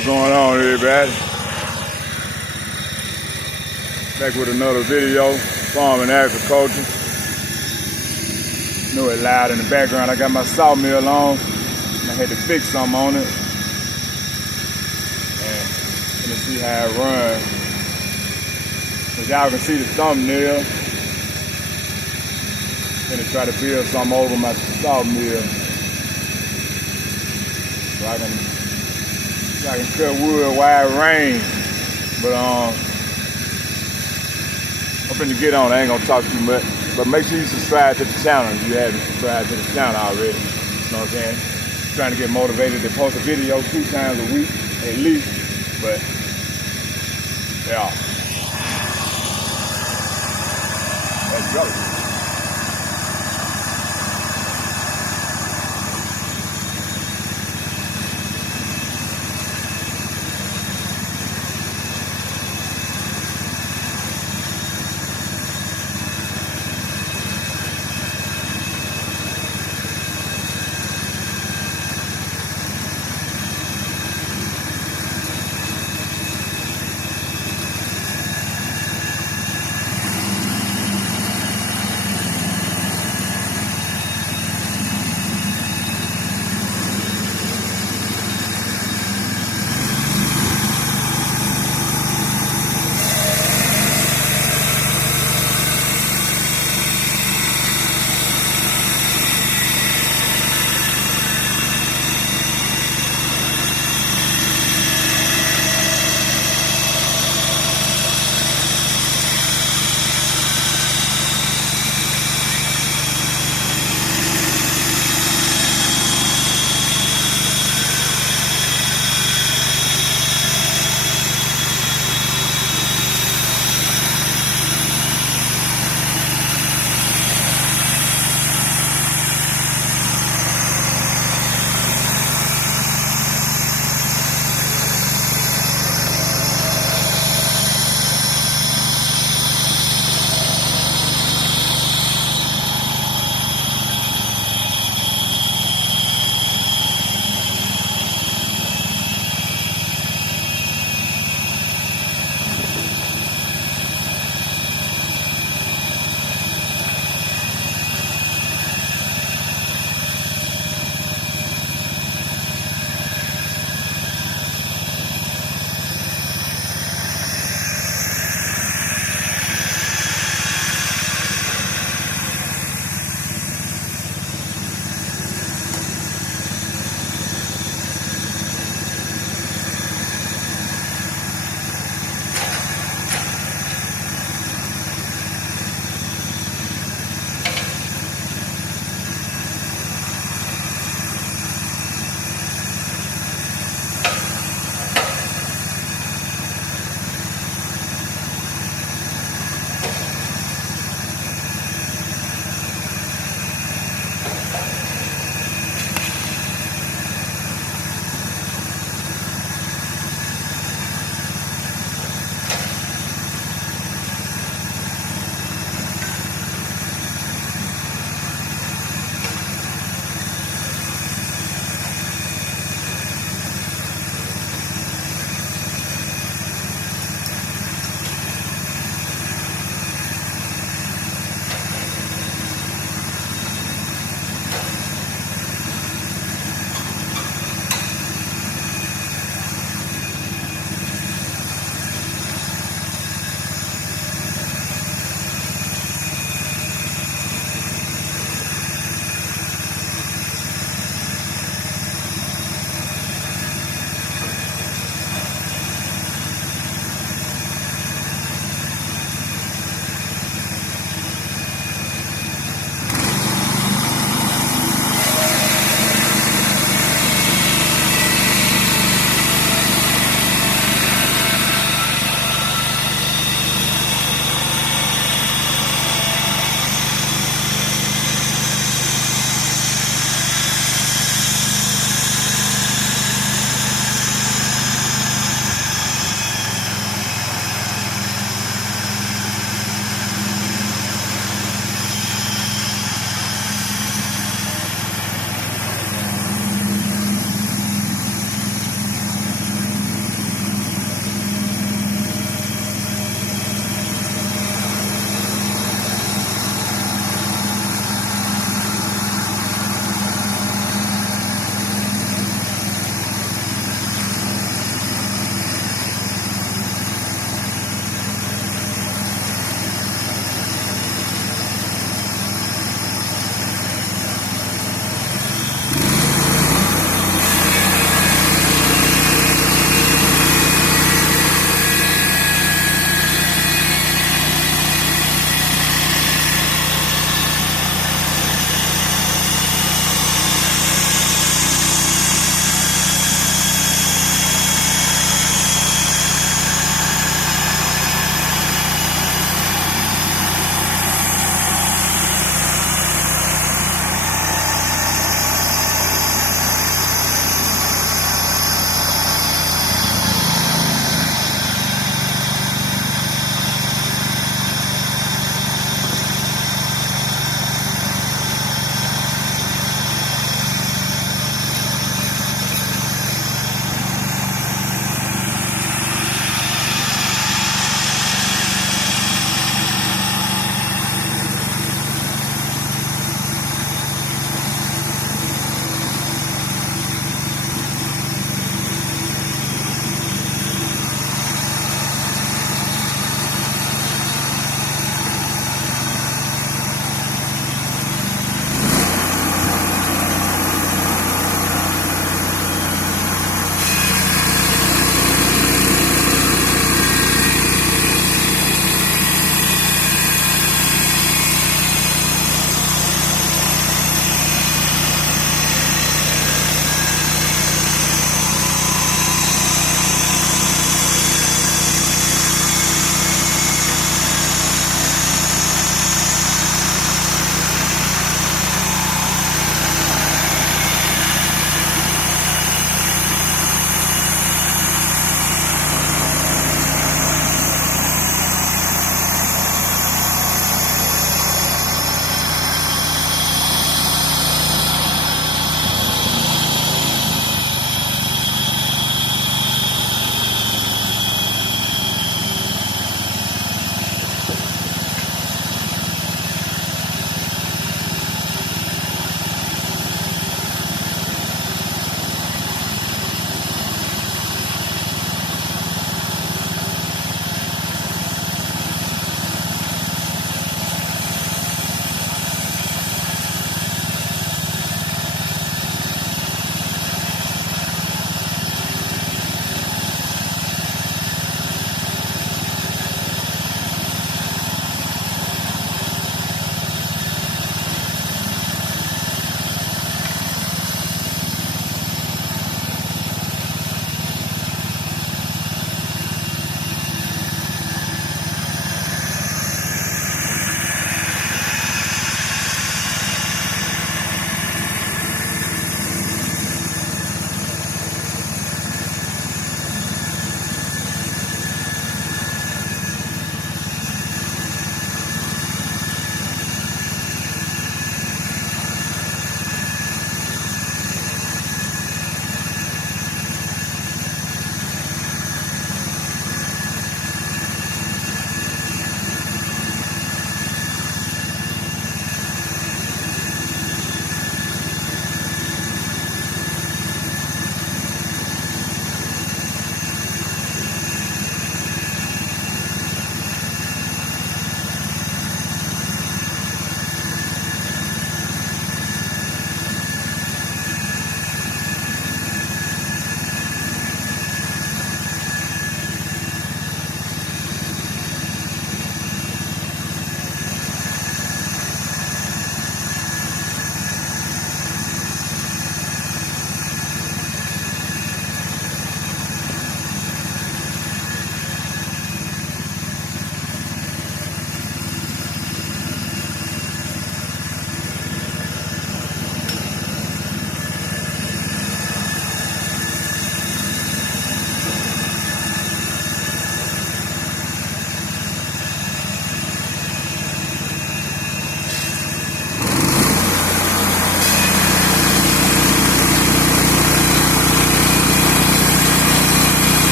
What's going on, everybody? Back with another video, farm and agriculture. Know it loud in the background. I got my sawmill on. I had to fix something on it. And let me see how it runs. As y'all can see the thumbnail. Gonna try to build something over my sawmill. So I can cut wood wide range. But I'm finna get on. I ain't gonna talk too much. But make sure you subscribe to the channel if you haven't subscribed to the channel already. You know what I'm saying? Trying to get motivated to post a video 2 times a week at least. But yeah. Let's go.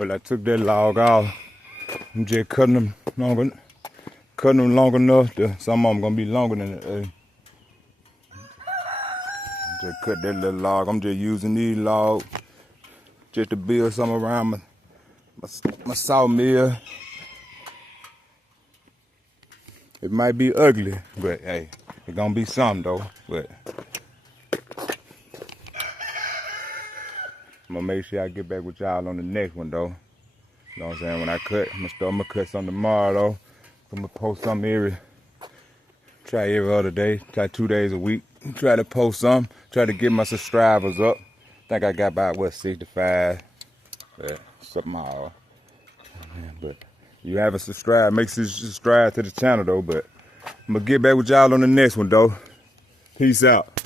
But I took that log off. I'm just cutting them long enough to some of them gonna be longer than the other. Just cut that little log. I'm just using these logs just to build some around my sawmill. It might be ugly, but hey, it's gonna be something though. But I'm gonna make sure I get back with y'all on the next one though. You know what I'm saying? When I cut, I'm gonna cut some tomorrow though. I'm gonna post some try every other day, try 2 days a week. Try to post some, try to get my subscribers up. I think I got about, what, 65? But something odd. But you haven't subscribed, make sure you subscribe to the channel though. But I'm gonna get back with y'all on the next one though. Peace out.